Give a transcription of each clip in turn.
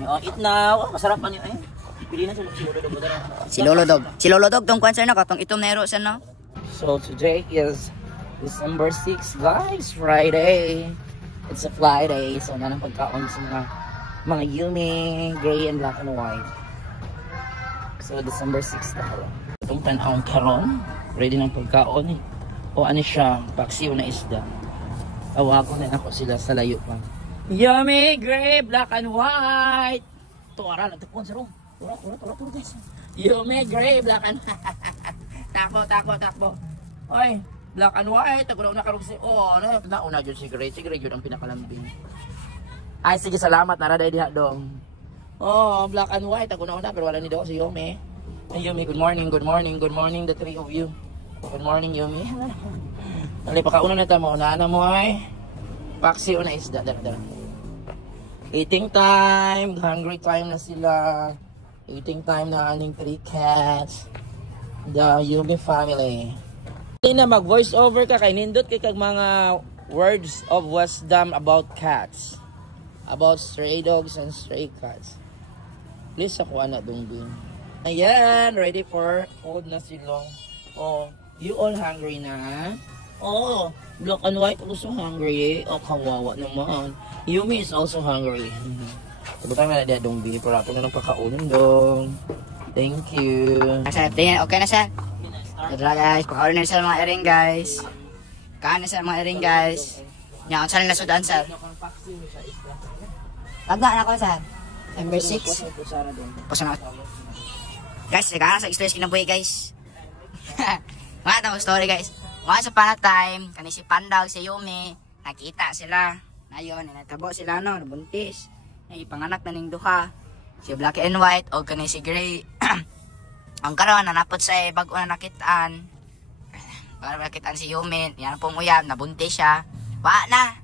Eat now. Masarap man yun eh. Pili na si Lolodog. Si Lolodog. Si Lolodog tong kwan sir no katong itom nero sir no. So today is December 6 guys, Friday. It's a Friday. So na nang pagkaon sa mga Yumi, gray and black and white. So December 6 na ko. Itong tanawang karon, ready ng pagkaon eh. O ano siya, paksiw na isda. Awago na ako sila sa layo pa. Yummy, gray, black and white. Tuwara, nagtapon sa room. Tuwara guys. Yummy, gray, black and Takbo. Oy, black and white. Tago na karong si... Oh, nauna dyan si Gray. Si Gray yun ang pinakalambing. Ay, sige, salamat. Naraday diha dong. Oh, black and white. Tago na pero wala ni daw si Yumi. Ay, Yumi, good morning, the three of you. Good morning, Yumi. Dali, pakauna na tamo. Unahan mo ay. Paksi o na isda. Dara. Eating time. Hungry time na sila. Eating time na aning 3 cats. The Yumi family. Hindi na mag-voice over ka kay nindot kay kag mga words of wisdom about cats. About stray dogs and stray cats. Please ako anak Dongbing. Ayan, ready for food na sila. Oh, you all hungry na? Oh, black and white also hungry. Oh, kawawa naman. Yumi is also hungry. Sabutang na na Dongbing. Para ako na ng pakaunin dong. Thank you. Okay na sir. Tara guys, pakaulin na sa mga ering guys. Kaan na sa mga ering guys. Yan, saan na sudan sir? Tagda na ko sir. Number 6. Puso na. Guys, kaan sa stress kinabuhi guys. Mga tamang story guys. Once upon a time, kani si Pandaw, si Yumi, nakita sila. Ngayon, natabo sila no, nabuntis. Ipanganak na ning duha. Si black and white o kani si gray. Ang karon nanapot sa bag-o na nakitaan. Para nakitaan si Yumi, yan pong uyab, nabuntis siya. Wa na.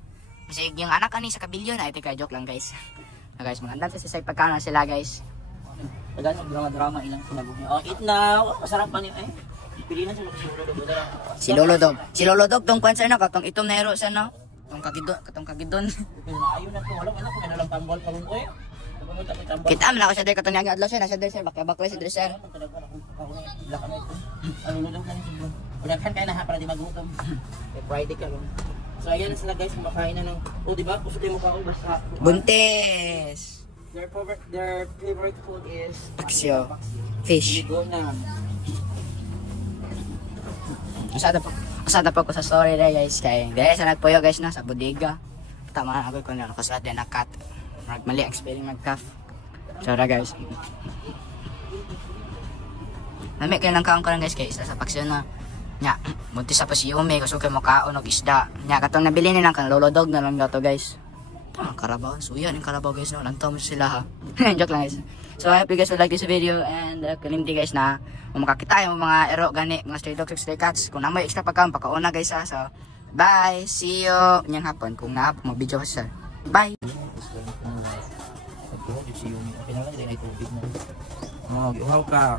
Kasi yung anak ani sa kabilyon, ay tika joke lang guys. Guys, maganda sa say pagkaon sila guys. Pagano drama ilang sinabuhi. Oh, eat now. Masarap man yun eh. Pili na si Lolodog. Si Lolodog tong kwan sir no, katong itom nero sa no. Katong kagidon. Ayun na to, wala ko na lang tambol pa ron oy. Kita man ako siya dahil katong adlaw siya, nasa dahil sir, bakya-bakla si dresser. Udakan kayo na ha para di magutom. Friday ka lang. So ayan sila guys, kumakain na ng... Oh diba? Puso tayo mukha ko basta... Buntis! Their favorite food is... Paksyo. Fish. Go na. Usada po ko sa story na guys. Kaya dahil sa nagpuyo guys na sa bodega. Tama na ako kung nakasad din na cat. Mali ang spelling mag-calf. Sorry guys. Namik kayo lang kaon ko lang guys kay isa sa paksyon na. Nya, buntis sa pa si Yumi kasi kayo makaon og isda. Nya katong nabili nilang kan Lolodog na lang dato guys. Karabaw. So yan yung karabaw guys no. Lantaw mo sila ha. Joke lang guys. So I hope you guys will like this video and kalimti guys na makakita yung mga ero gani, mga stray dogs, stray cats. Kung namoy extra pagkaon, pakauna guys ha. So bye. See you nyang hapon kung mag-video kasi sir. Bye. Si Yumi. Kailangan din ay tubig na. Oh, giuhaw ka.